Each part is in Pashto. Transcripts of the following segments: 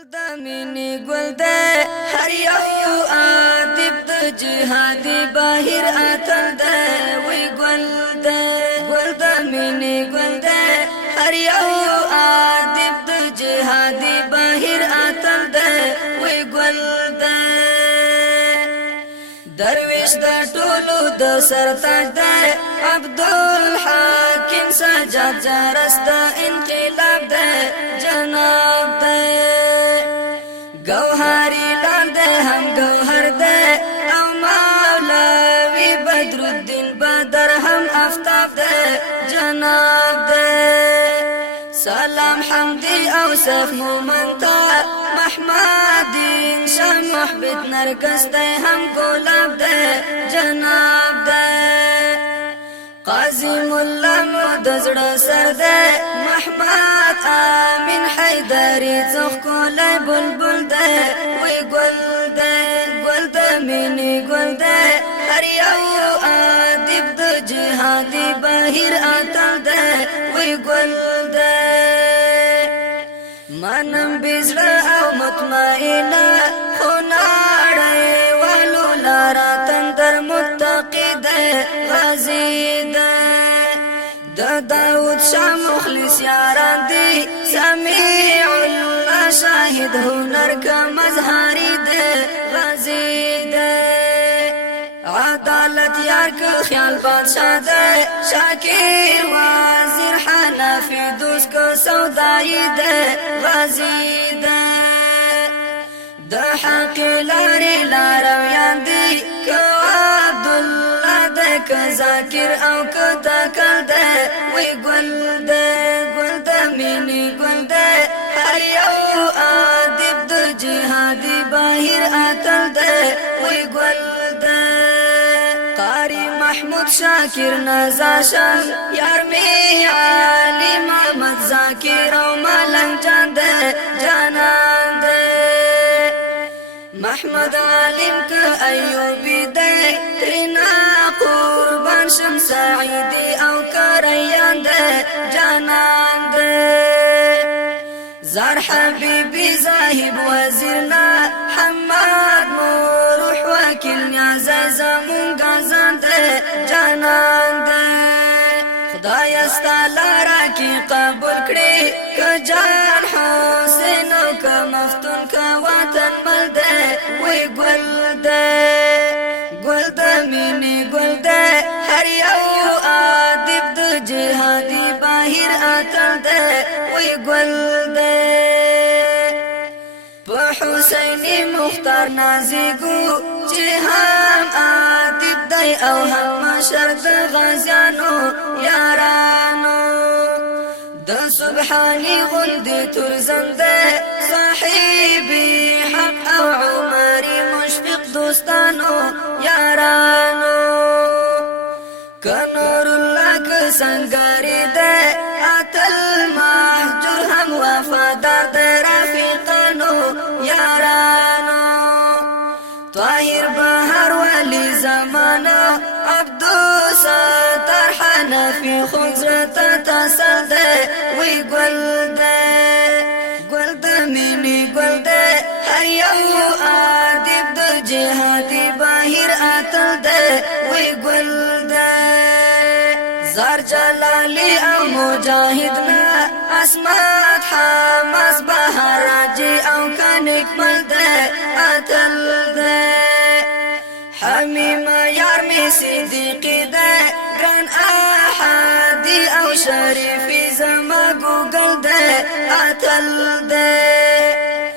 گل د مینې گل د هر یو عادب د جهادي بهیر اتل د وی گل د مینې گل د هر یو عادب د جهادي بهیر اتل د وی گل د درویش د ټولو د سرتاج د عبدالحاکم سجاد جرس د انقلاب د جناب د گوهری لاند هم گوهر د او مولوی بدر الدین بدر هم افتاب د جناب د سلام حمدی او صف مومنتا محمدین شاه محبت نرگس د هم گلاب د جناب د قاضی مولا مدزړ سر د محمد امین حیدری څخ کولای بلبل د وی گل د مینې گل د هر یو ادب د جهادي بهیر اتل د وی گل د منم بزړه او مطمئنه خو نړۍ والو لاره تندر متقد غازی د داود شاه مخلص یاران دی سمیع الله شاهد هنر کا مظهری د غازی د عدالت یار که خیال بادشاہ د شاکر وزیر حنفی دوست کو سودایی د غازی د حق لارې لارویان دی که عبدالله د که ذاکر او که تکل د وی گل د مینې گل د هر یو ادب د جهادي بهیر اتل د وی گل د قاری محمود شاکر نزاشن یار می علی محمد ذاکر او ملنگ جان د جانان د محمد عالم که ایوبی دی ترینا قربان شم سعیدی او کریان دی جانان دی زار حبیبی زاهب وزیرنا حماد مروح وکیل نیاز زمون گازان دی جانان دی خدای استعلا کی قبول کړي که جان حسین او که مفتون که وطن مل ده وی گل د مینې گل د هر یو ادب د جهادي بهیر اتل ده وی گل د په حسینی مختار نازیګو چې هم ادب دی او هم مشر د غازیانو یارانو د سبحانی غلدی ترزند صاحبی حق او عمری مشفق دوستانو یارانو که نور الله که سنگاری ده اتل محجور هم وفادار ده رفیقانو یارانو طاهر بهر ولی زمانه عبدالستار حنفی خزرت تسل ده وی گل د مینې گل د هر یو ادب د جهادي بهیر اتل د وی گل د زار جلالی او مجاهدنا اسمت حماس بهراجی او کنک مل د اتل د حمیم یار می صدیقی د ګران احادی او شریفی زما ګوګل د اتل د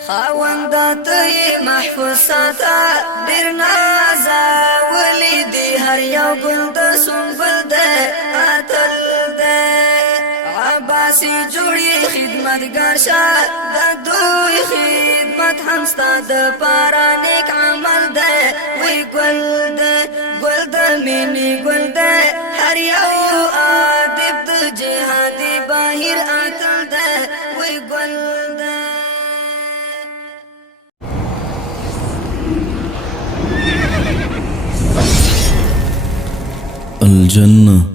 خاوند ته محفوظ ساته ډیر نازا ولی دی هر یو ګل د سنبل د اتل د عباسی جوړی خدمتګار شه د دوی خدمت هم ستاد پارا نیک عمل د وی گل د مینې گل د هر یو ادب د جهادي بهیر اتل د وی گل د الجنة